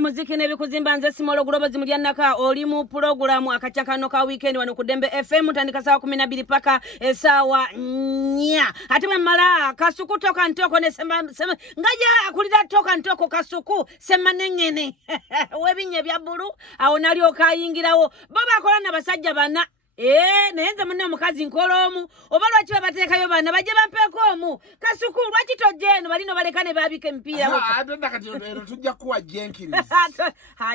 muziki n'ebikuzimba nze Simolo Global Zimulyanaka oli mu programu akachakano ka weekend wano ku Dembe FM tandika sawa 12 paka sawa 4 ate mala kasuku toka ntoko ne sema ngaja akulira toka ntoko kasuku sema nengene webinye bya bulu awo nali okayingirawo baba akola na basajja bana nenze munne mukazi nkolomu obalwa kiba batekayo bana baje bampekomu kasuku lwaki tojeno balino balekane babike mpira adonda kati ero tujja kuwa Jenkins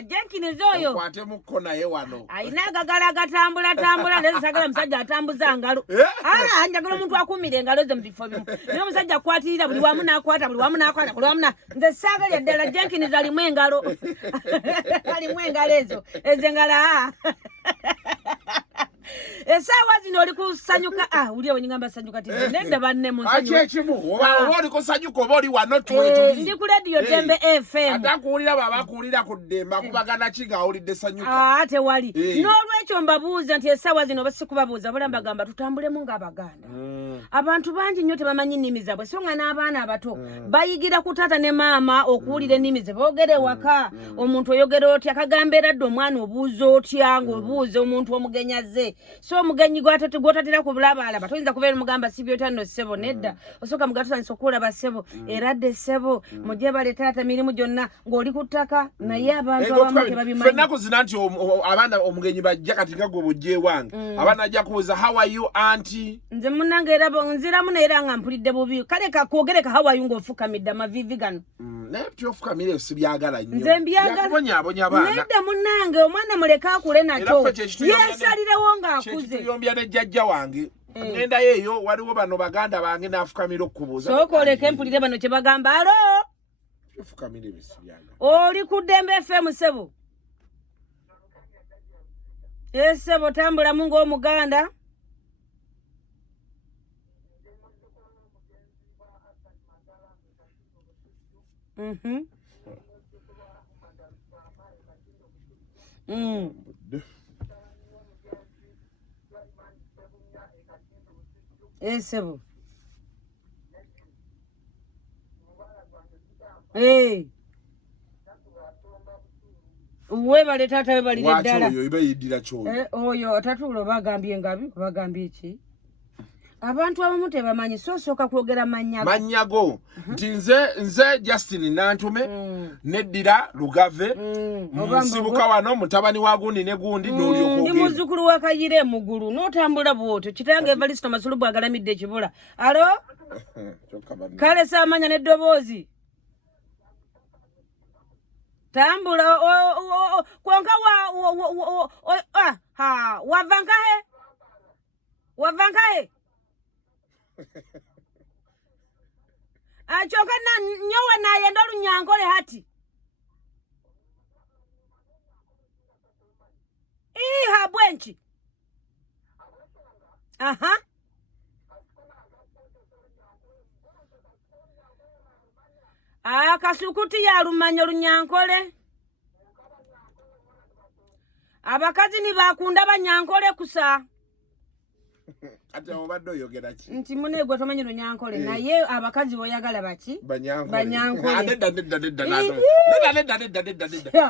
Jenkins oyo kwate mukona ye wano aina gagala gatambula lezi sagala musajja atambuza ngalo njagala omuntu akumire ngalo ze mbifo bimu niyo musajja kwatirira buli wamu nakwata nze sagala ddala Jenkins ali mwengalo ezo ezengala esawa zino oli kusanyuka uli abanyingamba sanyuka TV nenda banne musanyuka achechimu oli kusanyuka oboli wano tuwe ndi ku radio Dembe FM atakuulira baba kuulira ku Demba kubagana kinga olidde sanyuka ate wali n'olwekyo mbabuuza nti esawa zino basikubabuuza bulamba gamba tutambulemu ng'abaganda abantu bangi nnyo tebamanyi nnimi zaabwe so nga n'abaana abato bayigira ku taata ne maama okuwulira ennimi ze boogere waka omuntu oyogera otya akagamba era dde omwana obuuza otya ng'obuuza omuntu omugenyaze so mugenyi gwatatira ku bulabalaba toyinza kubeera mugamba sibyotano ssebo nedda osooka mugatutandisa okulaba ssebo era dde ssebo mujje baleetaata mirimu gyonna ng'oli ku ttaka naye abantu abamu tebabimanyi fennaku zina nti abaana omugenyi bajja kati nga gwe bujje wange abaana ajja kubuuza how are you auntie nze munnange era nziramu naye nga mpulidde bubi kale kakwogereka how are you ng'ofukamidde amavivi gano naye byofukamire sibyagala nnyo nze mbyagala nedda munnange omwana muleke akule nakyo yeesalirewo ng'akuze kituyombya ne jjajja wange ngenda yeeyo waliwo bano baganda bange n'afukamira okubuuza sooka oleke mpulire bano kye bagamba alo byofukamire bisibyagala oli ku Dembe FM sebo sebo tambulamu ng'omuganda sebo webale taata webalire ddala oyo ibayidira kyoyo oyo tatuulo bagambye ngabi bagambye ki abantu abamu tebamanyi sooka kwogera manyago nti nze Justin Nantume neddira Lugave nsibuka wano mutabani wa gundi ne gundi n'olyoka ndi muzzukulu wa Kayire Mugulu n'otambula bw'otyo kitange Evaristo Masulubu agalamidde ekibula alo kale saamanya n'eddoboozi tambula konka wavankahe achoka na nyowe naye ndo lunyankole hati habwenchi kasukuti ya lumanyo lunyankole abakazi ni bakunda banyankole kusa ate obadde oyogera ki nti muneegwe tomanyi lunyankole naye abakazi boyagala baki banyankole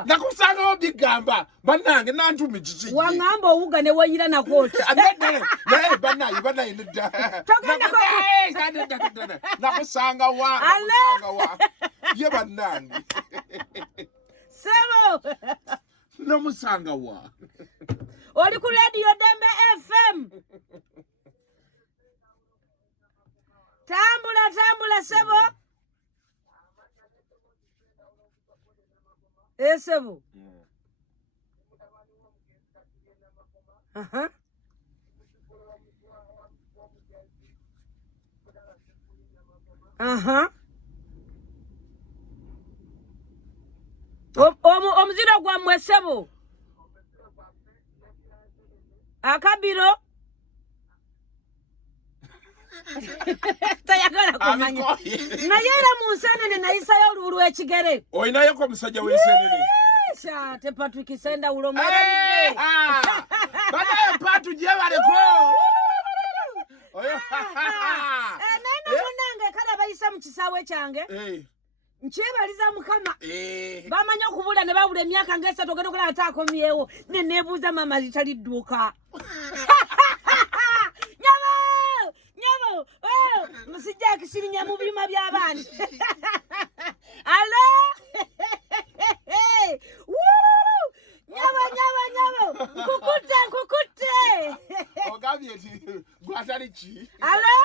nakusangawo bigamba bannange Nantumi kiki wangamba owuga ne weyira nakooti banayi nedda nakusanga wa ye bannange sebo namusanga wa oli ku radio Dembe FM tambula sebo sebo omuziro gwammwe sebo akabiro tayagala kumanya naye era mu nsenene nayisayo olulu ekigere oyinayoko omusajja w'ensenene te Patrick Senda ulo banaye patu gyebaleko nene munange kale abayisa mu kisaawe kyange nkyebaliza mukama bamanya okubula ne babula emyaka ng'esatu ogenda okola ate akomyewo ne neebuuza maama litali dduuka nyabo musijja kisirinya mu byuma by'abaana alo nyabo nkukutte ogambye nti gwatali ki alo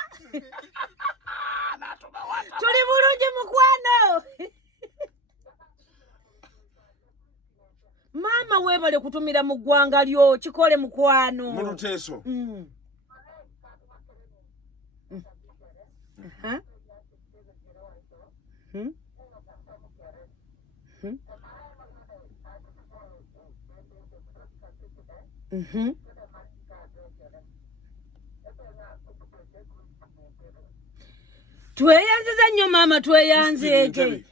tuli bulungi mukwano maama weebale kutumira mu ggwanga lyo kikole mukwano mu Luteeso tweyanziza nnyo maama tweyanzeege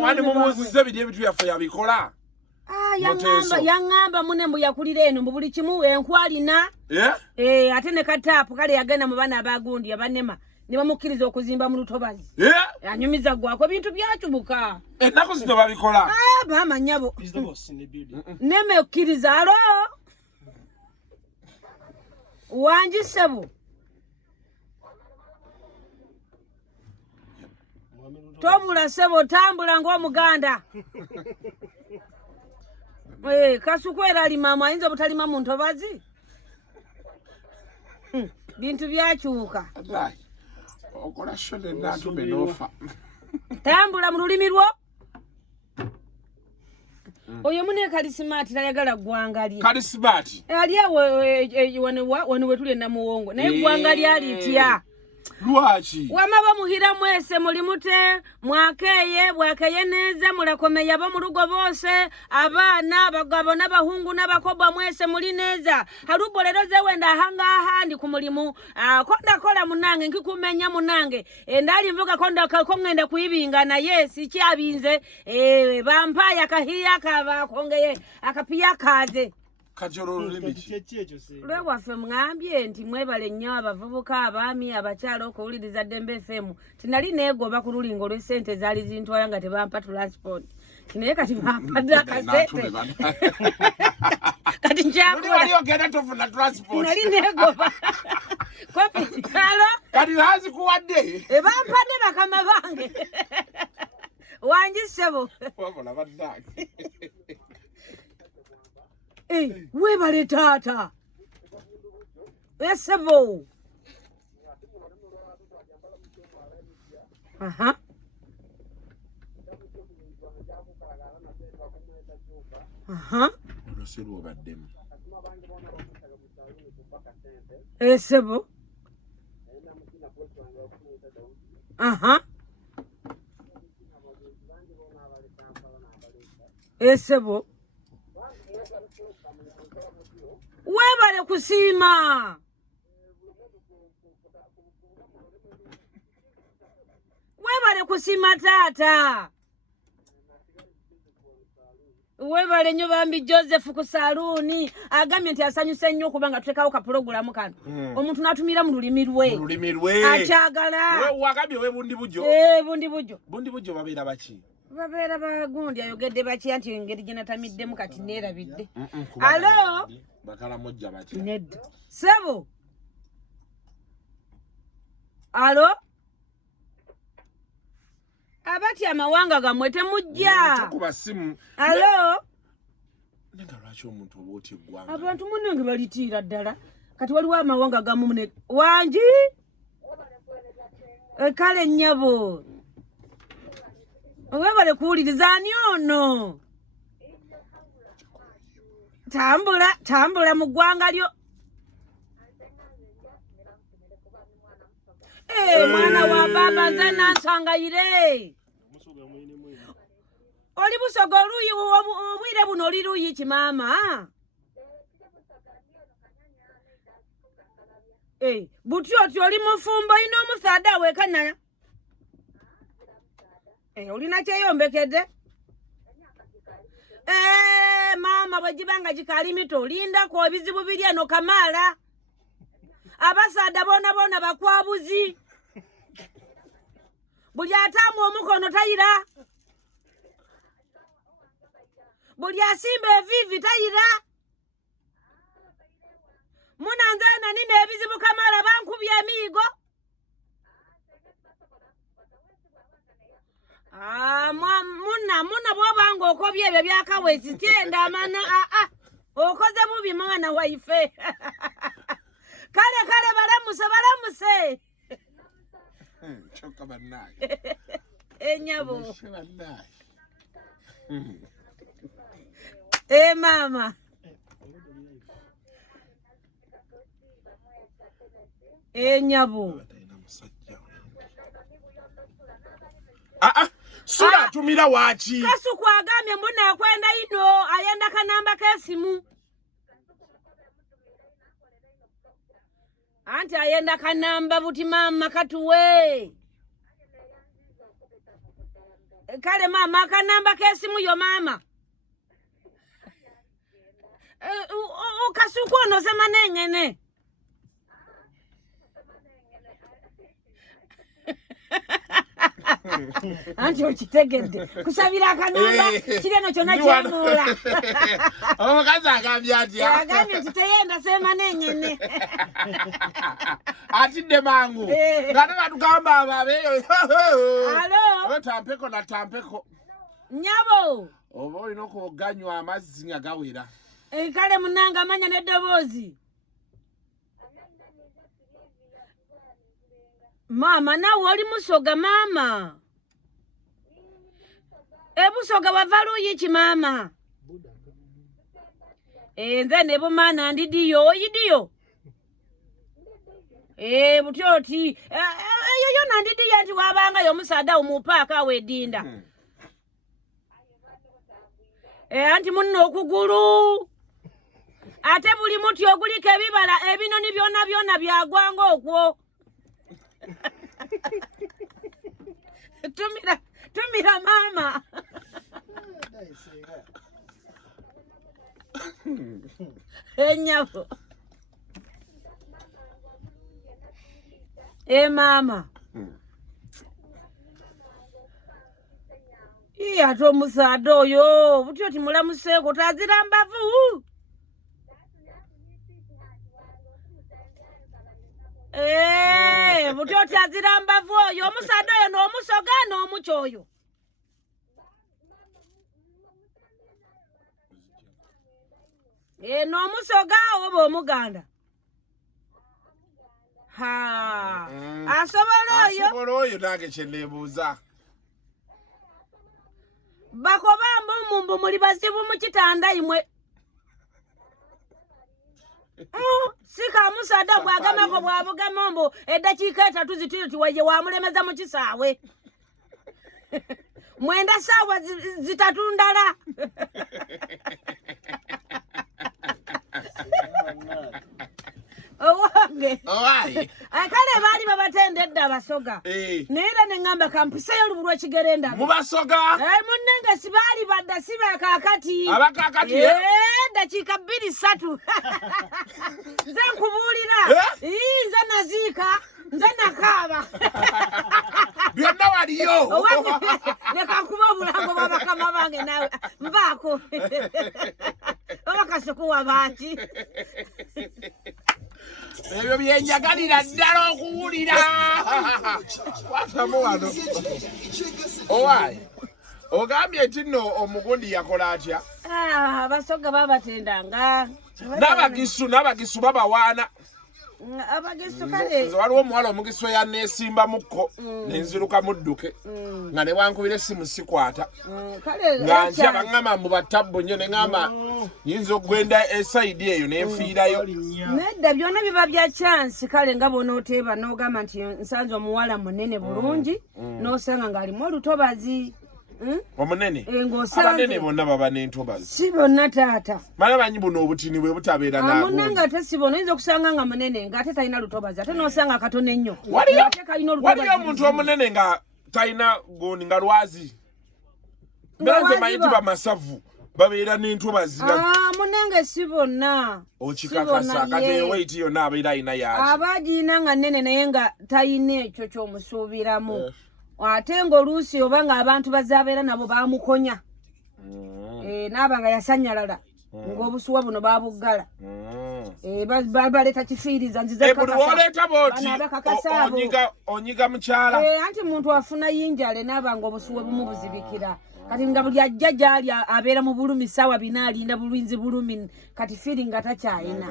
wani mumuzize biri ebitu byaffe yabikola yaŋŋamba mune mbu yakulira eno mu buli kimu enkwalina ate ne kataapu kale yagenda mu baana abagundi abanema ne bamukkiriza okuzimba mu Lutobazi anyumiza gwako ebintu byakyubuka ennaku zino babikola maama nnyabo neme okkiriza alo wangi ssebo tobula ssebo tambula ng'omuganda kasukwera alimamu ayinza obutalima mu Ntobazi bintu byakyuka okola shode nantume nofa tambula mu lulimi lwo oyo mune kalisimaati tayagala ggwanga lye kalisimaati ali wano wetuli Namuwongo naye ggwanga lyalitya lwaki wama bamuhira mwese muli mute mwakeye bwakeye neza mulakomeye abo mu rugo bose abaana abagabo n'abahungu n'abakobwa mwese muli neza halubo lero zewe ndahangaha ndi ku mulimu kondakola munange nkikumenya munange ndali mvuga ko ngenda kuyibingana yesi kyabinze bampaye akahiya kabakongeye akapiya kaze lwewaffe mwambye nti mwebale nnyo abavubuka abaami abakyala okuwuliriza Dembe FM tinali neegoba ku lulingo olw'essente zaali zintwala nga tebampa transport naye kati bampadde akasente kati nali neegoba kopitalo kati nazikuwadde bampadde bakama bange wangi ssebo webale taata esebo esebo esebo webale kusiima webale kusiima taata webale nnyo bambi Joseph ku saluuni agambye nti asanyuse nnyo kubanga tutekawo ka pulogulamu kano omuntu n'atumira mu lulimi lwe akyagala wagambye we bundi bujo babeera baki babeera bagundi ayogedde baki anti engeri gye natamiddemu kati neerabidde alo bakalamojja baki nedda sebo alo abati amawanga gamwe temujja kuba simu alo nenga lwaki omuntu obwoti eggwanga abantu munange balitiira ddala kati waliwo amawanga gamu mune wangi kale nnyabo webale kuwuliriza ani ono tambula mu ggwanga lyo mwana wa baba nze nansangayire oli busoga oluyi obwire buno oli luyi kimaama butyoti oli mufumbo ina omusaada wekanaya olina kyeyombekedde maama bwe gibanga gikali mito lindako ebizibu biri eno kamaala abasaada boona bakwabuzi buli atamu omukono tayira buli asimba evivi tayira munanzana nine ebizibu kamala bankubye emiigo muna bwobanga okobye ebyo byakawezi tyenda amana okoze bubi mwana waife kale balamuse choka banaye enyabo mama enyabo sura tumira wachi kasu kwagamye mbona kwenda ino ayenda kanamba kesimu anti ayenda kanamba buti mama katuwe kale mama kanamba kesimu yo mama ukasuku ono sema nengene anti okitegedde kusabira akanamba kireno kyonna kyemula omukazi agambye atya agambye nti teyenda sema nengene atidde mangu ngate batugamba ababeeyo alo tampeko na tampeko nyabo oba olina okuganywa amazzi nga gawera kale munanga amanya n'eddoboozi mama nawe oli musoga mama ebusoga wava luuyi ki mama nze ne bumana ndidiyo oyidiyo butyo oti eyo nandidiyo nti wabangayo omusaada omupaaka wedinda anti munno okugulu ate buli muti oguliko ebibala ebinoni byona byona byagwanga okwo tumira mama enyabo mama ate omusaada oyo buti oti mulamuseeko tazira mbavu buti oti azira mbavu oyo omusaada oyo n'omusoga n'omuki oyo n'omusoga oba omuganda asobola oyo nange kyeneebuuza bakobamba omumbu muli bazibu mu kitanda imwe sika musaada bwagamako bwabugema mbu eddakiika 3 zitiri tiwaye wamulemeza mu kisaawe mwenda saawa zitatu ndala owange kale baali babatendedde abasoga naye neŋŋamba kampiseyo olubu lw'ekigere ndaba mubasoga munnenge sibaali badda sibakakati abakakati dakiika 2-3 nze nkubuulira nze naziika nze nakaaba byonna waliyo leka nkuba obulango bwabakama bange nawe nvaako oba kasukuwa baaki ebyo byenjagalira ddala okuwulira kwatamu wano owaayi ogambye nti nno omugundi yakola atya abasoga babatendanga n'abagisu babawaana abagisu kale nze waliwo omuwala omugisu eyaneesimba mukko nenziruka mudduke nga ne wankubira essimu sikwata nga ntya baŋŋamba mu batabbu nnyo ne ŋŋamba yinza okugenda esayidi eyo nenfiirayo nedda byonna biba bya chansi kale nga bonooteeba n'ogamba nti nsanze omuwala munene bulungi n'osanga ng'alimu olutobazi omunene abanene bonna baba n'entobazi si bonna taata mala banyi buno obutini bwe butabeera munanga ate si bona oyinza okusanga nga munene ng'ate talina lutobazi ate n'osanga katono ennyo waliyo omuntu omunene nga talina goni nga lwazi mberanze manyi ti bamasavu babeera n'entobazi munange si bonna okikakasa kati ewaiti yonna abeera ayina yaaki aba agirina nga nnene naye nga talina ekyo ky'omusuubiramu ate ng'oluusi oba ng'abantu bazaabeera nabo baamukonya n'aba nga yasanyalala ng'obusuwa buno baabuggala baleeta kifiiriza onyiga mukyala anti muntu afuna yinjale n'aba nga obusuwa bumu buzibikira kati nga buli ajja gyali abeera mu bulumi ssaawa 4 alinda bulwinzi bulumi kati fiiri nga takyayina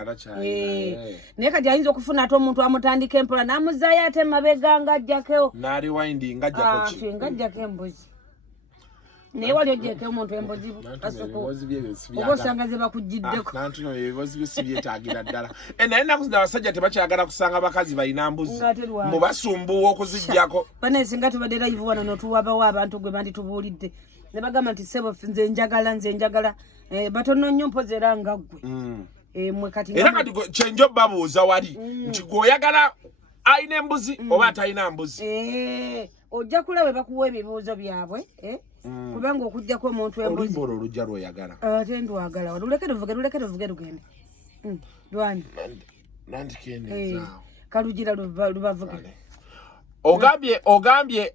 naye kati ayinza okufuna ate omuntu amutandika empola n'amuzaayo ate mabega ng'ajjako n'aliwindi ng'ajjako embuzi naye wali ogyeko omuntu embuzi oba osanga ze bakugiddeko ebibozi bisibyetaagira ddala naye ennaku zino abasajja tebakyagala kusanga bakazi balina mbuzi mubasumbuwa okuziggyako banesinga tubadde live wano notuwabawo abantu gwe bandi tubuulidde ne bagamba nti sebo nze njagala batono nnyo mpozi era nga ggwe mwe kati era kati kyenjo babuuza wali nti gweoyagala ayina embuzi oba atalina mbuzi ojja kulaba bakuwa ebibuuzo byabwe kubanga okujjako omuntu embuzi olwo olujja lwoyagala ate ndwagala luleke luvuge lugende lwani nandikendezaawo kalugira lubavuge ogambye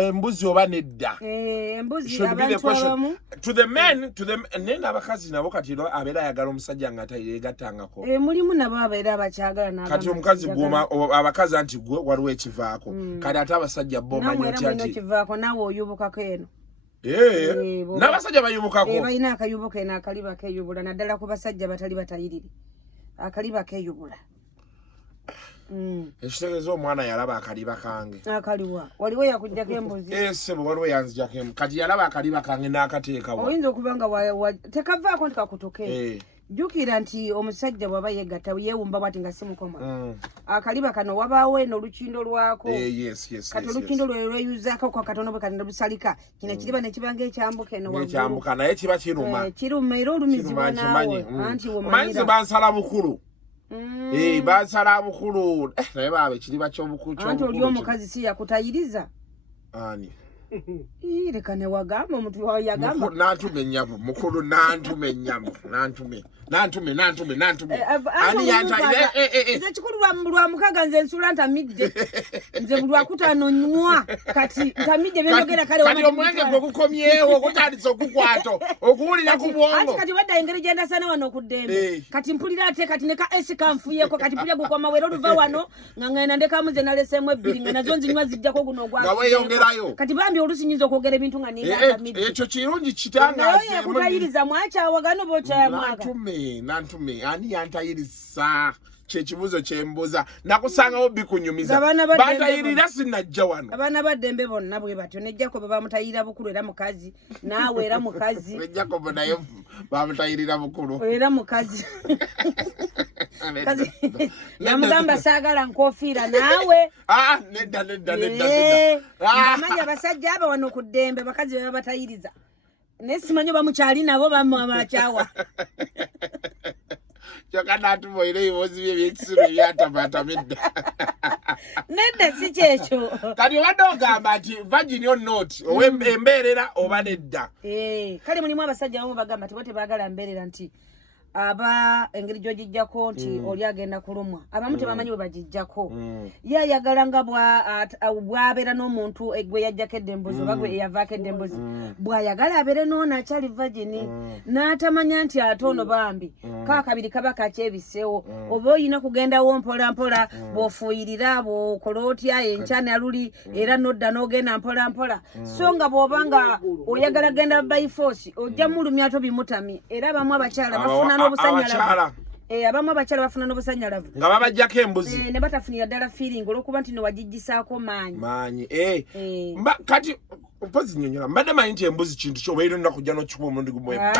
embuzi oba nedda embuzi abantu abamu to the men naye n'abakazi nabo kati abeera ayagala omusajja nga tayegattangako mulimu nabo abeera abakyagala kati omukazi gwoma abakazi anti gwe waliwo ekivaako kati ate abasajja bomanyi nti kivaako naawe oyubukako eno n'abasajja bayubukako balina akayubuko eno akaliba keeyubula naddala ku basajja batali batayirire akaliba keeyubula ekitegeeza omwana yalaba akaliba kange akaliwa waliwo yakujjako embuzi sebo waliwo yanzijako kati yalaba akaliba kange n'akateekawa oyinza okuba nga tekavaako nti kakutuke jjukira nti omusajja bw'aba yegatta yeewumba bwati nga si mukoma akaliba kano wabaawo eno olukindo lwako kati olukindo lwe lweyuzaako kwa katono bwe kati ne busalika kino kiriba ne kiba ng'ekyambuka eno waggulu naye kiba kiruma era olumizibwa naawe anti womanyize bansala bukulu bansala bukulu naye baabe kiriba kyobukulu anti oli omukazi si yakutayiriza ani leka ne wagamba omuntu yagamba nantume ennyabo mukulu nantume ennyabo nantume ani nze kikulu lwa mukaga nze nsula ntamidde nze lwakutaano nywa kati ntamidde byeyogera kale omwenge gwe gukomyewo okutandisa okukwata okuwulira ku bwongo anti kati wadda engeri gye ndasana wano okuddembe kati mpulira ate kati ne ka esi kanfuyeko kati mpulira gukoma wera oluva wano nga ngenda ndekamu ze naleseemu 2 nga nazo nzinywa zijjako guno nga weeyongerayo kati bambi oluusi nyinza okwogera ebintu nga ningatamidde ekyo kirungi kitangaze yakutayiriza mwakyawagano bokyamwaga nantume ani yantayirisa kyekibuuzo kyembuuza nakusangawo bikunyumiza bantayirira sinajja wano abaana baddembe bonna bwe batyo ne Jacob bamutayirira bukulu era mukazi naawe era mukazi ne Jacob naye bamutayirira bukulu era mukazi namugamba saagala nkofiira naawe nedda amanya abasajja aba wano ku ddembe bakazi baba batayiriza naye simanyi bamukyali nabo bamwabakyawa kyokka natumoire ebibozi bye byekisiro ebyatabatamedda nedda si kyekyo kati obadde ogamba nti virgin or not embeerera oba nedda kale mulimu abasajja bamu bagamba tibo tebaagala mbeerera nti aba engeri gy'ogijjako nti oli agenda kulumwa abamu tebamanyi bwe bagijjako ye ayagala nga bw'abeera n'omuntu gwe yajjako eddembuzi oba gwe yavaako eddembuzi bw'ayagala abeere n'ono akyali vagini n'atamanya nti ate ono bambi kaakabiri kaba kakyebiseewo oba oyina kugendawo mpola mpola bw'ofuuyirira bw'okola otya enkyana luli era n'odda n'ogenda mpola mpola so nga bw'oba nga oyagala genda by force ojja mulumya to bimutami era abamu abakyala bafuna abamu abakyala bafuna n'obusanyalavu nga babajjako embuzi ne batafunira ddala feeling olwokuba nti newagijjisaako maanyi kati mpozi nyonyola mbadde manyi nti embuzi kintu kyobaire olina kujja n'okikuba omundi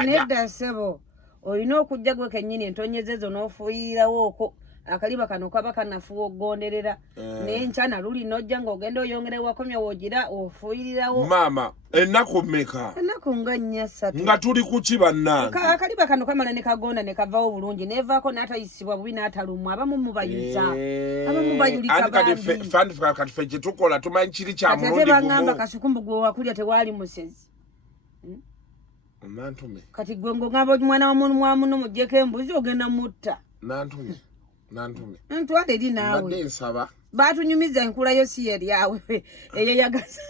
nedda ssebo olina okujja gwe kennyini entonyeze ezo n'ofuuyirawooko akaliba kano kaba kanafuwa okugonderera naye nkyana luli nojja ng'ogenda oyongera wakomya woogira ofuuyirirawo maama ennaku mmeka ennaku nga 4 nga tuli kuki bannange akaliba kano kamala ne kagonda ne kavaawo bulungi nevaako n'atayisibwa bubi n'atalumwa abamu mubayuza abamu bayulika kati ffe kyetukola tumanyi kiri kya mulundi gumu ate bagamba kasukumbu gwe wakulya tewaali musezi nantume kati gwe ng'ogamba mwana wa muno muggyeko embuzi ogenda mutta nantume ntwale eri naawe mbadde nsaba batunyumiza enkula yo si eri yawe eyo yagaza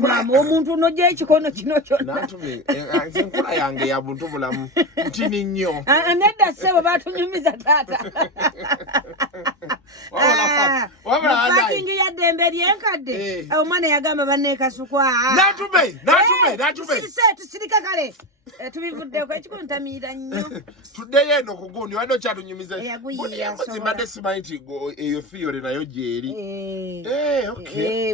mama omuntu no je ekikono kino kyonna natume enkula yange ya buntu bulamu ntini nnyo nedda sebo batunyumiza taata pakingi ya ddembe lyenkadde omwana yagamba banneekasukwa natume tusirika kale tubivuddeko ekikuntamira nnyo tuddeyo eno ku gundi wadde okyatunyumiza zimbadde simanyi eyo fiyore nayo gyeri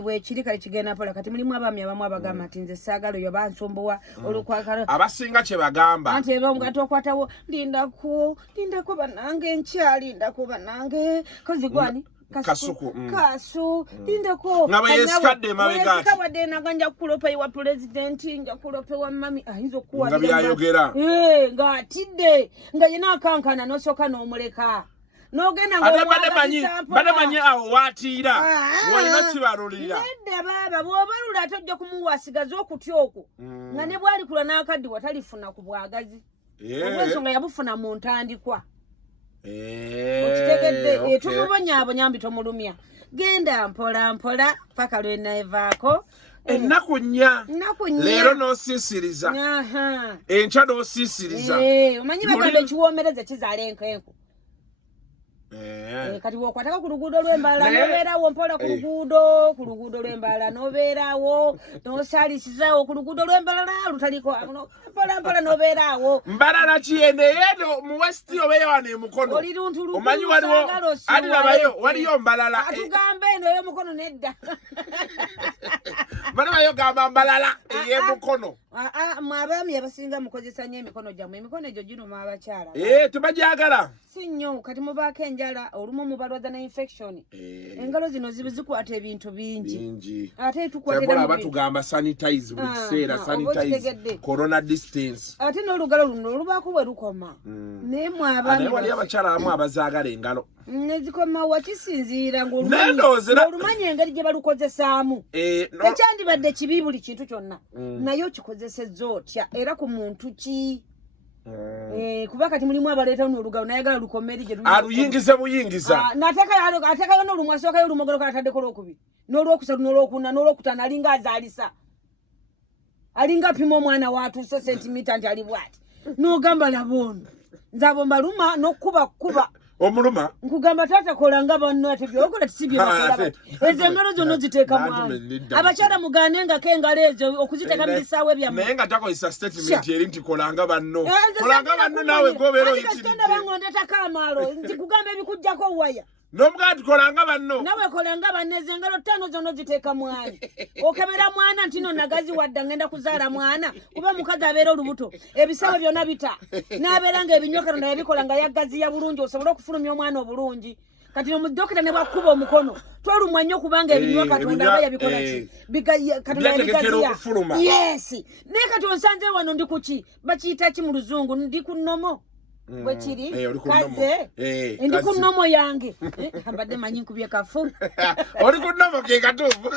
bwekiri kale kigenda mpola kati mulimu abaami abamu abagamba nti nze saagala oyo bansumbuwa olukwakalo abasinga kye bagamba anti era omugati okwatawo lindako banange nkyalindako banange kozi gwani kasu lindako nga bweyesikadde mabegati wadde naga nja kukulopa iwa pulezidenti nja kulopa iwa mami ayinza okuwalira nga byayogera ng'atidde nga yena akankana n'osooka n'omuleka n'ogenda bade manyi awo waatiira walina kibalulira nedda baaba bw'obalula ate ojja kumuwasigaza okutya okwo nga ne bwalikula n'akaddi watalifuna ku bwagazi olw'ensonga yabufuna mu ntandikwa okitegedde tumubonyaabonya mbi tomulumya genda mpola mpola paka lwenaevaako ennaku nnya leero n'osiisiriza enkya n'osiisiriza omanyi bagamba ekiwoomereze kizaala enkenku kati wokwatako ku luguudo lw'embaala nobeerawo mpola ku luguudo lw'embaala nobeerawo nosalisizawo ku luguudo lw'embalala lutaliko mpola nobeerawo mbalala kiyende yeeno mu westi obeeyo wano emukono omanyi waliwo alirabayo waliyo mbalala atugamba eno ey'omukono nedda banabayo gamba mbalala ey'emukono mwe abaami abasinga mukozesa nnyo emikono gyammwe emikono egyo ginuma abakyala tebajagala si nnyo kati mubaako enjala olumu mubalwaza ne infection engalo zino zikwata ebintu bingi ate tukwatira batugamba sanitize buli kiseera sanitize corona distance ate n'olugalo luno olubaako bwe lukoma naye mwe abaami wali abakyala abamu abazaagala engalo nezikoma wakisinziira ng'olumanyi engeri gye balukozesaamu tekyandibadde kibi buli kintu kyonna naye okikozesezza otya era ku muntu ki kuba kati mulimu abaleetawo n'olugalo nayagala lukomeri gye aluyingize buyingiza ateekayo n'olumu asookayo olumogero kale ataddeko olwokubiri n'olwokusatu n'olwokuna n'olwokutaano alinga azaalisa alinga apima omwana watuuse sentimita nti ali bwati n'ogamba labono nze abo mbaluma n'okukuba omuluma nkugamba taata kolanga banno ate byokola tisibye bakola ezo engalo zonna ziteeka mwana abakyala mugaanengako engalo ezo okuziteeka mu bisaawe byammwe naye nga takozesa statement eri nti kolanga banno naawe gobeera oyitiridde bangondeetako amaalo nti kugamba ebikujjako waya n'omugaa tukolanga banno nawe kolanga banno ezo engalo ttaano zonna ziteeka mwana okebera mwana nti no nagazi wadda ngenda kuzaala mwana kuba mukazi abeera olubuto ebisaawe byonna bita n'abeera nga ebinywakano naye bikola nga yagaziya bulungi osobole okufulumya omwana obulungi kati nomudokita ne bwakuba omukono twolumwa nnyo kubanga ebinywa katonda aba yabikola ki katonda yabigaziya yes naye kati onsanze wano ndi kuki bakiyita ki mu luzungu ndi ku nnomo bwekiri kaze ndi ku nnomo yange ambadde manyi nkubye kafu oli ku nnomo ke katuufu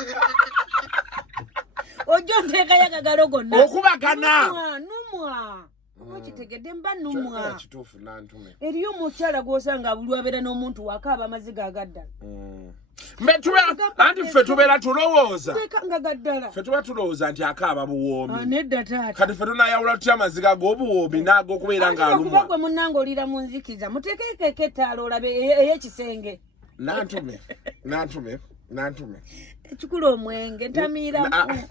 ojja onteekayo akagalo gonna okubagana numwa okitegedde mba numwa eriyo omukyala gwosanga buli wabeera n'omuntu wakaaba amaziga agaddala anti ffe tubeera tulowooza ngagaddala ffe tuba tulowooza nti akaaba buwoomi nedda taata kati ffe tunayawula tutya amaziga g'obuwoomi n'ag'okubeera ng'alumwa gwe munnange olira mu nzikiza muteekeeko ettaala olabe ey'ekisenge nantume ekikula omwenge ntamiira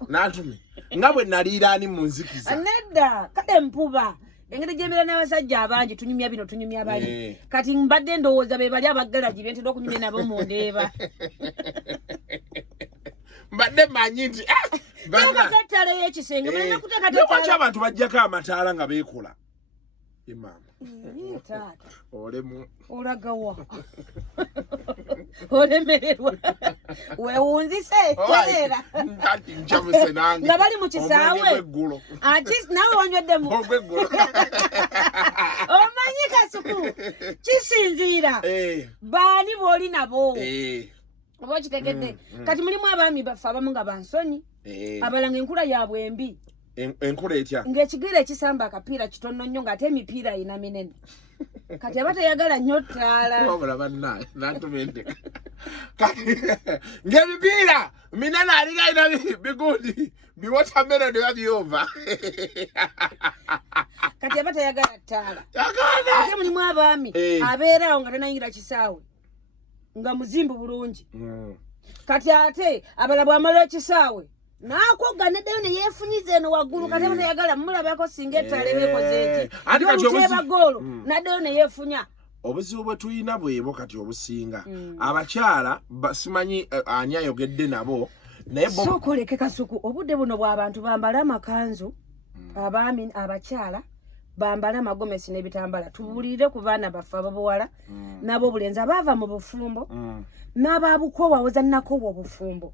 nantume nga bwe naliira ani mu nzikiza nedda kale mpuba engeri gyembeera n'abasajja abangi tunyumya bino tunyumya bali kati mbadde ndowooza be bali abagalagi byentera okunyumya nabo mu ndeeba mbadde manyi nti kattala y'ekisenge lwaki abantu bajjako amataala nga beekola imama taata olemu olagawa olemererwa wewunzise tereera nkyamuse nange nga bali mu kisaawe ati nawe wanyweddemu omanyi kasuku kisinziira baani booli nabo oba okitegedde kati mulimu abaami baffe abamu nga bansonyi abalanga enkula yaabwe embi enkula etya ng'ekigere ekisamba akapiira kitono nnyo ng'ate emipiira ayina minene kati abata yagala nnyo ttaala wabula bannaye nantumendeka ng'ebipiira minene alina bigundi biwotameroni babyova kati abata yagala ttaala ate mulimu abaami abeerawo nga tanayingira kisaawe nga muzimbu bulungi kati ate abala bwamala ekisaawe nakoga neddayo neyeefunyiza eno waggulu kati abata yagala mulabako singa ettaala ebeekoze eki yoluteeba goolo naddayo neyeefunya obuzibu bwe tuyina bwebo kati obusinga abakyala simanyi ani ayogedde nabo naye sokoleke kasuku obudde buno bw'abantu bambala amakanzu abaami abakyala bambala amagomesi n'ebitambala tubuulire ku baana baffe ababuwala n'ab'obulenzi abaava mu bufumbo n'ababukowa wezannakobwa obufumbo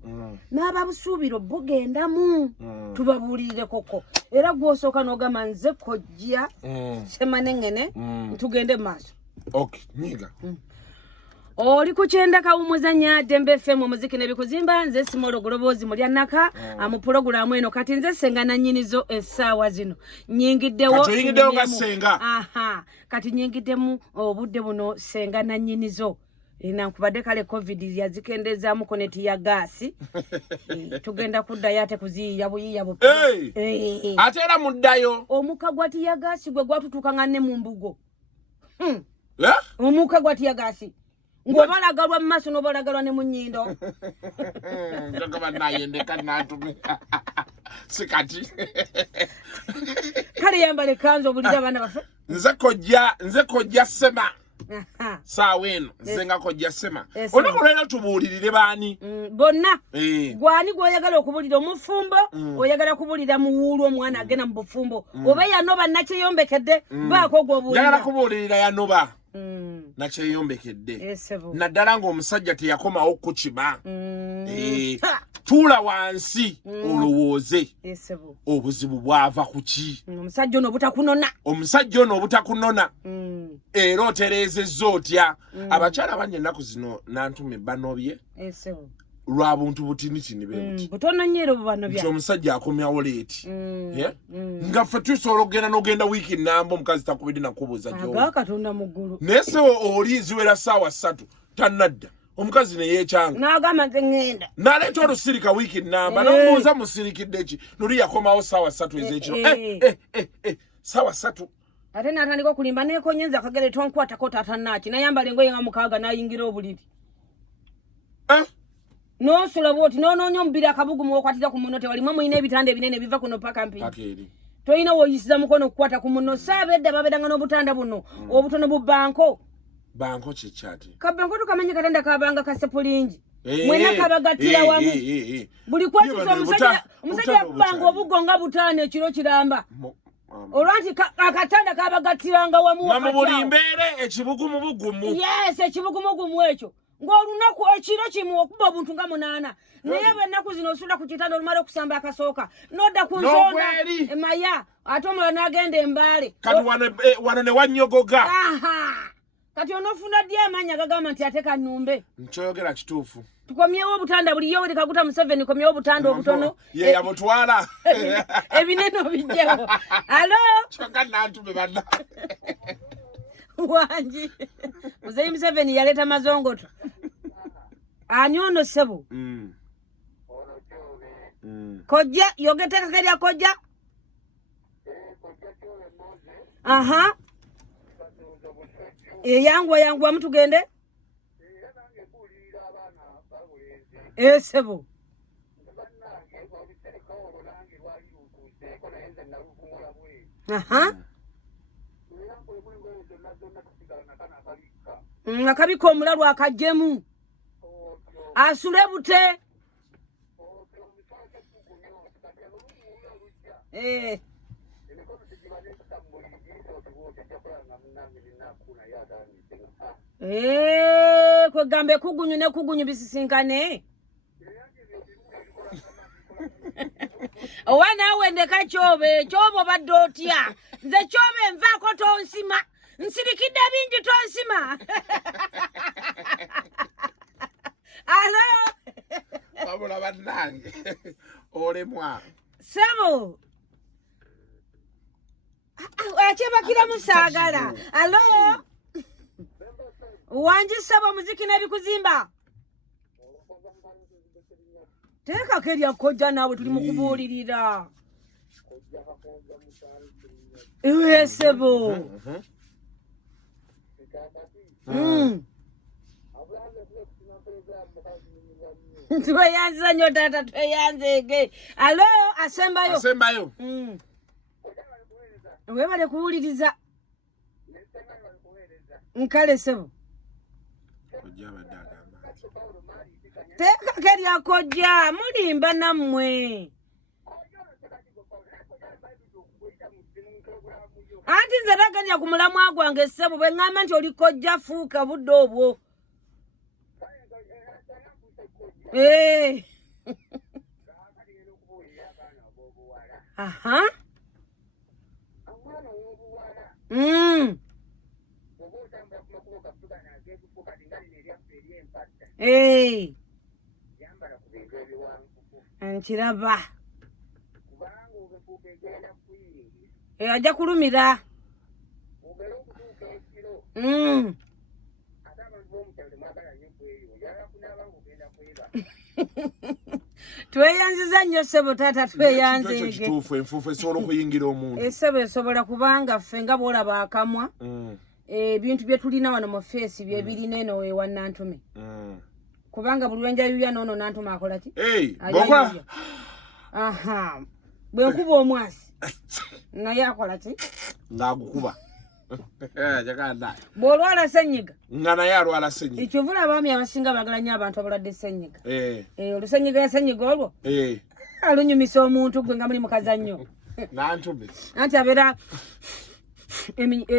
n'ababusuubiro bugendamu tubabuulire koko era gwosooka n'ogamba nze kojja semanengene ntugende mu maaso okay nyiga oli ku kyenda kawumuzanya Dembe FM omuziki n'ebikuzimba nze Simolo Globoozi mulya naka mu pulogulaamu eno kati nze senga na nnyinizo essaawa zino nyingiddewo nga senga kati nyingiddemu obudde buno senga na nnyinizo nankubadde kale covid yazikendezaamu koneti ya gaasi tugenda kuddayo ate kuziyiya buyiya bupi ate era muddayo omuka gwati ya gaasi gwe gwatutuukanga ne mu mbugo omuka gwati ya gaasi ng'obalagalwa mu maaso n'obalagalwa ne mu nnyindo njagaba nayendeka nantumira sikati kale yambala ekanzu obulira abaana baffe nze kojja sema saawa eno nze nga kojja sema olunaku lwera tubuulirire baani bonna gwani gwoyagala okubuulira omufumbo oyagala kubuulira muwuulu omwana agenda mu bufumbo oba yanoba nakyeyombekedde baako gwobuulira kubuulirira yanoba nakyeyombekedde naddala ng'omusajja teyakomawo kukima tuula wansi olowooze obuzibu bwava ku ki omusajja ono obutakunona era otereezezza otya abakyala bangi ennaku zino nantuma banobye lwa buntu butinitini bebuti butono nnyo bubanobya nti omusajja akomyawo leeti nga ffe tusobola okugenda n'ogenda wiiki nnamba omukazi takubidde nakubuuza gy'akatonda mu ggulu naye se oli ziwera ssaawa 3 tannadda omukazi neyeekyanga n'agamba nze ŋŋenda n'aleeta olusirika wiiki nnamba n'omubuuza musirikidde ki noli yakomawo ssaawa 3 ez'ekiro ssaawa 3 ate n'atandika okulimba neekonyeza akagere tonkwatako taatannaki nayambala engoye nga 6 n'ayingira obuliri n'osula bwoti n'onoonya omubiri akabugumu okwatira ku muno tewalimu mulina ebitanda ebinene biva kuno paka mpini tolina woyisiza mukono okukwata ku muno saabedda babeddanga n'obutanda buno obutono bu banko kyekyati kabanko tukamanye katanda kabanga kasepulingi mwena kabagattira wamu buli kwatisa omusajja yakubanga obugo nga butaano ekiro kiramba olwanti akatanda kabagattiranga wamu mu buli mbeere ekibugumu bugumu yes ekibugumugumu ekyo ng'olunaku ekiro kimu okuba obuntu nga 8 naye bwennaku zino osula ku kitanda olumala okusamba akasooka n'odda ku nsonda emaya ate omulala n'agenda embaale kati wano ne wannyogoga kati onofuna ddi amaanyi agagamba nti ate kannumbe nkyoyogera kituufu tukomyewo obutanda buli yoweri kaguta Museveni komyewo obutanda obutono ye yabutwala ebinene obijjawo alo kyokka nantume banna wangi Muzeeyi Museveni yaleeta mazongoto ani ono ssebo kojja yogetekeka lya kojja yanguwa mutugende ssebo akabika omulalu akajjemu asule bute kwegamba ekugunyu nekugunyu bisisinkane owa naawe ndeka kyobe obadde otya nze kyobe nvaako tonsima nsirikidde bingi tonsima alo babula bannange olemwa sebo akyebakira musaagala alo Wanji saba muziki n'ebikuzimba. Teka kerya kojja nawe tuli mukubuulirira. Ewe sebo. Tweyanza nnyo taata tweyanzege. Alo asembayo. Asembayo. Webale kuwuliriza. Nkale sebo. Teka kerya kojja mulimba nammwe. Anti nze taganya ku mulamwa gwange ssebo bwe ŋŋamba nti oli kojja fuuka budde obwo. Aha. Nkiraba. Ajja kulumira. Tweyanziza nnyo ssebo taata tweyanzege. Kituufu enfuufu esobola okuyingira omuntu. Essebo esobola kubanga ffe nga bw'olaba akamwa. Ebintu bye tulina wano mu feesi bye birina eno ewa Nantume. Kubanga buli lwenjayuya n'ono Nantume akola ki? Bw'okola. Aha. Bwe nkuba omwasi. Naye akola ki? Ng'agukuba. Jakanda. Bw'olwala ssenyiga. Nga naye alwala ssenyiga. Ekyovula abaami abasinga baagala nnyo abantu abalwadde ssenyiga. Olusenyiga ya ssenyiga olwo? Alunyumisa omuntu gwe nga muli mu kazannyo. Nantume. Anti abeera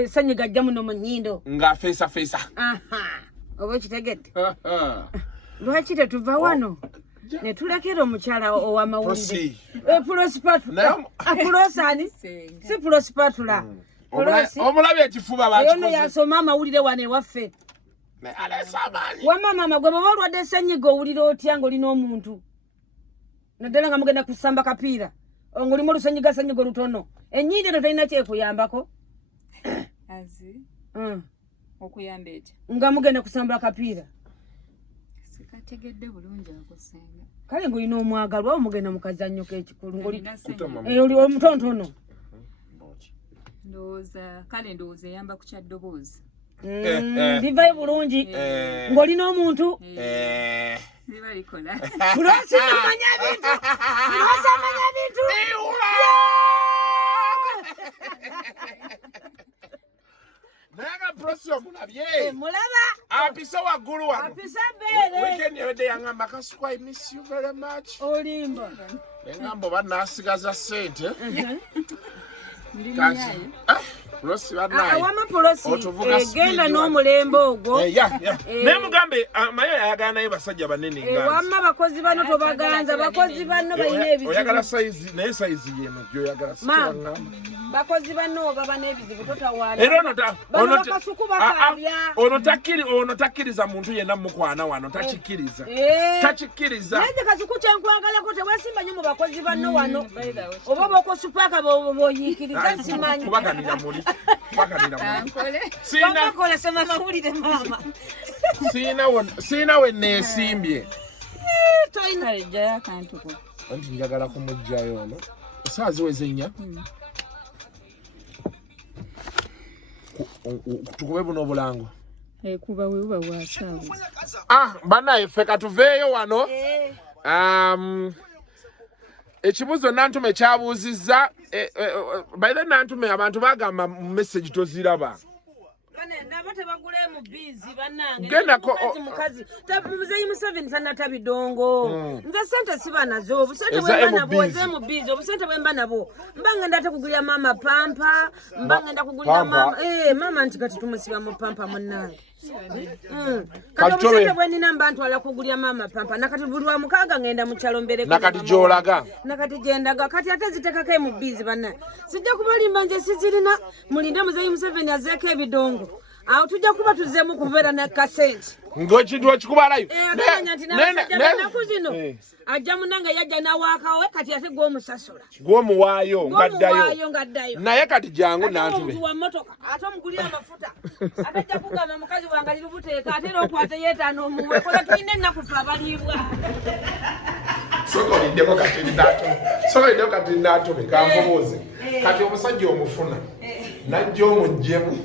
ssenyiga ajja muno mu nnyindo. Ng'afeesafeesa. Oba okitegedde? Lwaki tetuva wano? Ne tulekera omukyala ow'amawulire. Prospatula. Pulosani? Si Prospatula. Omulabye ekifuba bakikoze. Yono yasoma amawulire wano ewaffe. Wamma maama gwe bw'oba olwadde essenyiga owulira otya ng'olina omuntu. Naddala nga mugenda kusamba kapiira. Ng'olimu olusenyiga olutono. Ennyindo eno tolina kyekuyambako? Azi. Okuyamba ekyo. Nga mugenda kusamba kapiira. Sikategedde bulungi akusenga. Kale ng'olina omwagalwa mugenda mu kazannyo k'ekikulu. Oli omutontono. Ndowooza eyamba ku kyaddoboozi. Bivayo bulungi. Ng'olina omuntu. Biba likola. Pulosi amanya bintu. Pulosi amanya bintu. Naga Pulosi omulabye. Mulaba. Apisa waggulu wano. Apisa bbeere. Weekend yawedde yangamba Kasuku, I miss you very much. Olimba. Engamba oba naasigaza ssente. Pulosi bannaye. Wama Pulosi egenda n'omulembe ogwo. Naye mugambe mayo yayagala naye basajja banene nga. Wamma bakozi bano tobaganza, bakozi bano balina ebizibu. Oyagala sayizi naye sayizi yeno gy'oyagala sikirangamba. Bakozi bano baba n'ebizibu totawaana. Era ono takkiriza muntu yenna mukwana wano takikkiriza. Takikkiriza. Naye Kasuku kyenkwagalako teweesimba nnyo mu bakozi bano wano. Oba b'okosupaaka b'oyiikiriza simanyi. Kubaganira muli. Siina we neesimbye. Anti njagala kumugjayo ono. Essaawa ziweze nnya. Tukube buno obulango. Kuba we buba bwasaabuzi. Bannaye ffe katuveeyo wano. Ekibuzo Nantume kyabuuzizza. By the Nantume abantu bagamba mu message toziraba. Nabo tebagula mu bizi bannange. Gendako mukazi. Muzeeyi Museveni tanata bidongo. Nze sente siba nazo. Obusente bwemba nabo nze mu bizi. Obusente bwemba nabo. Mbanga ndate kugulya mama pampa. Mbanga ndakugulya mama. Mama nti kati tumusiba mu pampa munnaye. Kati obusente bwenina mba ntwala kugulya mama pampa. Nakati buli wa mukaaga ngenda mu kyalo mbereko. Nakati gy'olaga. Nakati gyendaga. Kati ate zitekako mu bizi bannaye. Sijja kubalimba nze sizirina. Mulinde Muzeeyi Museveni azeeko ebidongo. awo tujja kuba tuzeemu kubeera ne kasente ng'ekintu ekikubalayo agamanya nti naku zino ajja munanga yajja nawaakawe kati ate gwomusasula gw'omuwaayo gwomuwaayo ng'addayo naye kati jangu nantume omuntu wa mmotoka ate omugulira amafuta ate ajja kugamba mukazi wange ali lubuteeka ate n'okwata yeetaana omuwe kola tulina ennaku fe abaliibwa sokoliddeko kati natume kankubuuze kati omusajja omufuna najja omugjemu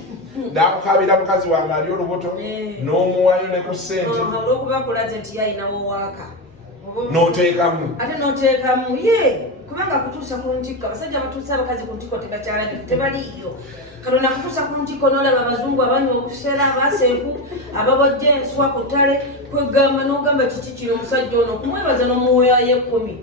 nakukabira mukazi wange ali olubuto n'omuwayo ne ku ssente olwokuba kulaze nti yayinawo waaka n'oteekamu ate n'oteekamu ye kubanga kutuusa ku ntikko abasajja abatuusa abakazi ku ntikko tebakyalabye tebaliiyo katonda kutuusa ku ntikko n'olaba abazungu abanywa obusera abasenku ababojja enswa ku ttale kwegamba n'ogamba kiki kino omusajja ono kumwebaza n'omuweyayo 10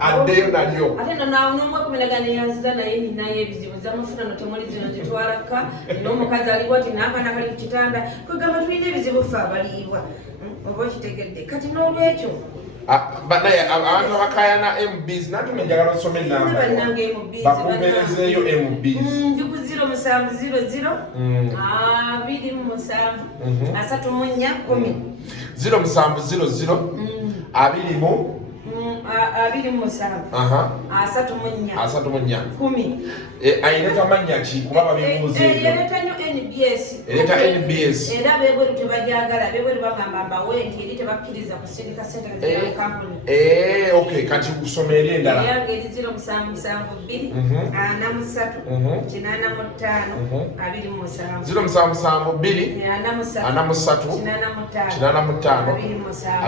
addeyo nalyo ate nonaawo n'omwekumilagana yanziza naye ninayo ebizibu zamafuta no temuli zino zitwalaka n'omukazi aliwo ati n'akaana kali ku kitanda kwegamba tulina ebizibu ffe abaliibwa oba okitegedde kati n'olwekyo naye abantu abakayana mbs natume njagala osome enamba bakubeerezeeyo mbs ndi ku 0700 27 34 10 0700 34 10 ayineta mannya ki kuba babibuuze ereta nnyo NBS era beebweru tebajagala beebweru bagamba mbawe nti eri tebakkiriza kusindika sente mu kampuni okay kati usoma eri endala yange eri 0772 43 85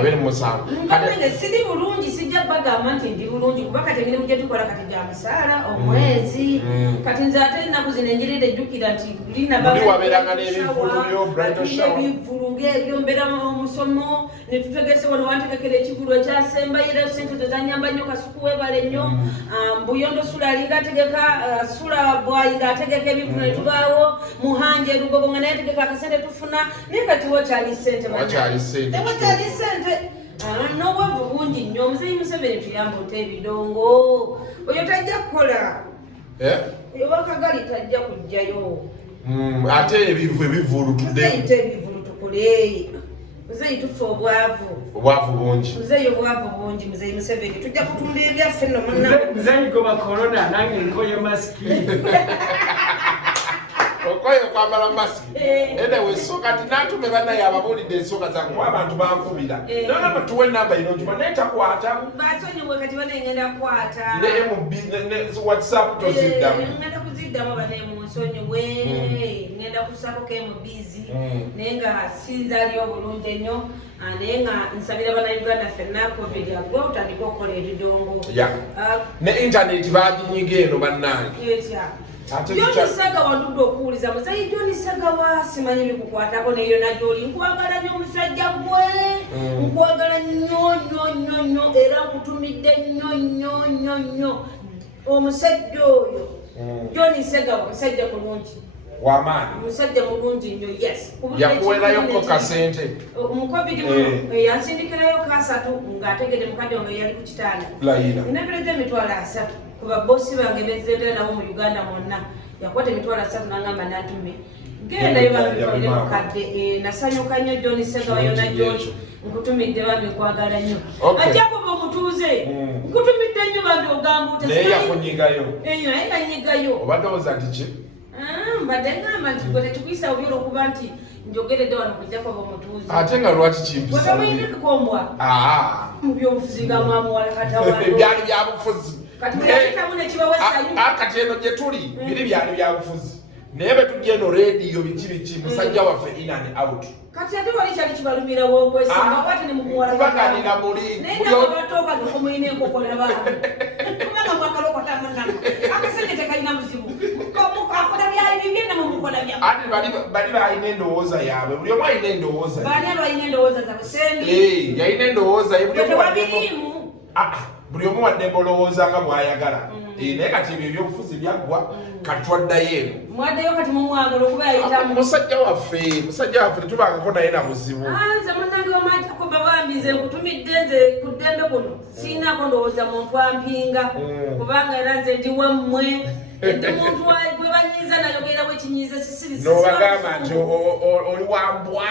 27 siri bulungi sijja bagamba nti ndi bulungi kuba kati emirimu gye tukola kati gya musaala omwezi kati nze ate ennaku zino enjirira ejjukira nti wabeeranga n'ebivulu byo ebivulu ng'ebyo mbeera omusomo ne tutegese wano wantegekera ekivulu ekyasembayo era sente zo zanyamba nnyo kasuku weebale nnyo mbuyondo sula alinga ategeka sula bwayi ng'ategeka ebivulu ne tubaawo muhanje erugogo nga naye ategeka akasente tufuna naye kati wakyali sente wakyali sente n'obwavu bungi nnyo omuzeyi Museveni tuyamba ota ebidongo oyo tajja kukola ewakagali tajja kujjayo ate ebivulu tuzeeyita ebivulu tukole muzeeyi tufe obwavu bungi muzeeyi obwavu bungi muzeeyi Museveni tujja kutunda ebyaffe nno muzeeyi goba korona nange nkoye masiki okoye kwambala masiki enewe soka tinatume banaye ababuulidde ensoka zange abantu bankubira nona batuwa enamba ino njuma naye takwata basonyiwe kati banaye ngenda kukwata ne MB ne WhatsApp toziddamu ngenda kuziddamu banaye munsonyiwe ngenda kusako ke MBs naye nga sinzaaliyo bulungi ennyo naye nga nsabira bannayuganda ffenna covid agwe otandika okukola ebidongo ne intaneti baginyiga eno bannange John Saga wandudde okuwuliza muzeeyi John Saga wa simanyi bikukwatako neyo nagyoli nkwagala nnyo omusajja gwe nkwagala nnyo era nkutumidde nnyo omusajja oyo John Saga omusajja mulungi wamaani omusajja mulungi nnyo yes yakuweerayoko kasente mu covid yansindikirayo kasatu ng'ategedde mukadde wange yali ku kitanda inabireze emitwalo 3 kuba bosi bange bezendera nabo mu Uganda mwonna yakwata emitwalo 3 nangamba natume genda yobambitwalire mukadde nasanyuka nnyo John Saga wayona gyoli nkutumidde bambi nkwagala nnyo ajja kuba omutuuze nkutumidde nnyo bambi ogamba naye yakunyigayo naye yanyigayo obadde oza nti ki mbadde ngamba nti gwe tetukuyisa obyolo okuba nti njogeredde wano kujja kuba omutuuze ate nga lwaki kimpisa wetamayinekikombwa mu byobufuzi nga mwamuwala katawalo byali byabufuzi kati eno gye tuli biri byali byabufuzi naye betujja eno rediyo biki musajja waffe in and out kati ate wali kyali kibalumirawo okwesimba kwate ne mukubaganira muli naye nabatooka ndokomulina enkokola baabe kubanga mwakalokota munama akasente tekalina buzibu akola byali bibyenna mumukola byamu ati bali balina endowooza yaabwe buli omu alina endowooza baani abalina endowooza zaabwe sendi yalina endowooza ye tewabiriimu buli omu wadde bolowooza nga bw'ayagala naye kati ebyo ebyobufuzi byaggwa kati twaddayo eno mwaddeyo kati mumwagala okuba yayitamu musajja waffe tetubangako naye na buzibu nze munnange wamajjako babambi nze nkutumidde nze ku ddembe kuno siinako ndowooza muntu ampinga kubanga era nze ndi wammwe ndi muntu gwe banyiiza nayogererawo ekinywa nyize sisiri nobagamba nti oli wambwa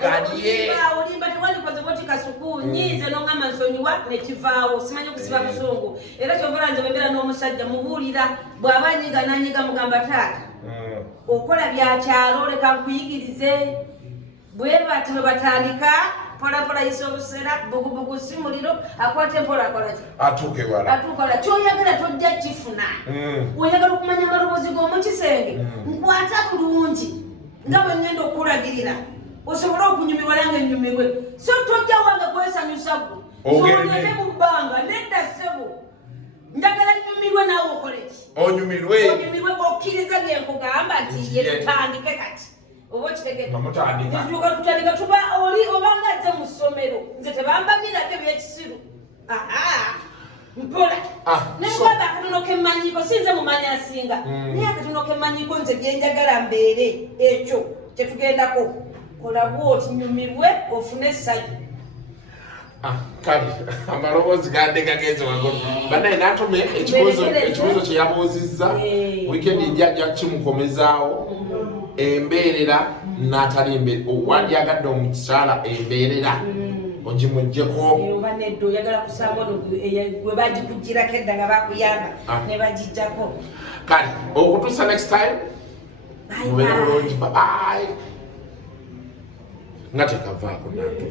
galye olimba tewandikoze boti kasuku nyize nongamba nsonyiwa nekivaawo simanyi okusiba busungu era kyovala nze bwembeera n'omusajja mubuulira bw'aba nyiga nanyiga mugamba taata okola byakyalo leka nkuyigirize bwe bati bwe batandika pola yisa obusera bugubugu si muliro akwate mpola akolaki atuuka kyoyagala tojja kifuna oyagala okumanya amaloboozi g'omukisenge nkwata bulungi nga bwe ngenda okulagirira osobole okunyumirwa nange nyumirwe so tojja wange kwesanyusa gwe sonene mu bbanga nedda ssebo njagala nyumirwe naawe okoleki onyumirwe okkiriza byenkugamba nti yetutandike kati oba kitegeddetuka tutandika tuba oli obanga azze mu ssomero nze tebambamirako ebyekisiru mpola nekwaba akatono kemmanyiko sinze mumanyi asinga naye akatono kemmanyiko nze byenjagala mbeere ekyo kyetugendako kola bwoti nyumirwe ofune essanyu kale amaloboozi gandeka genze waggulu banaye natume ekibuuzo kye yabuuzizza wikendi njajja kimukomezaawo embeerera n'atali wandyagadde omukisaala embeerera ogimuggyeko oba nedda oyagala kusanga ono gwe bagikugirako edda nga bakuyamba ne bagijjako kale okutuusa next time mubeere bulungi bye nga tekavaako nantu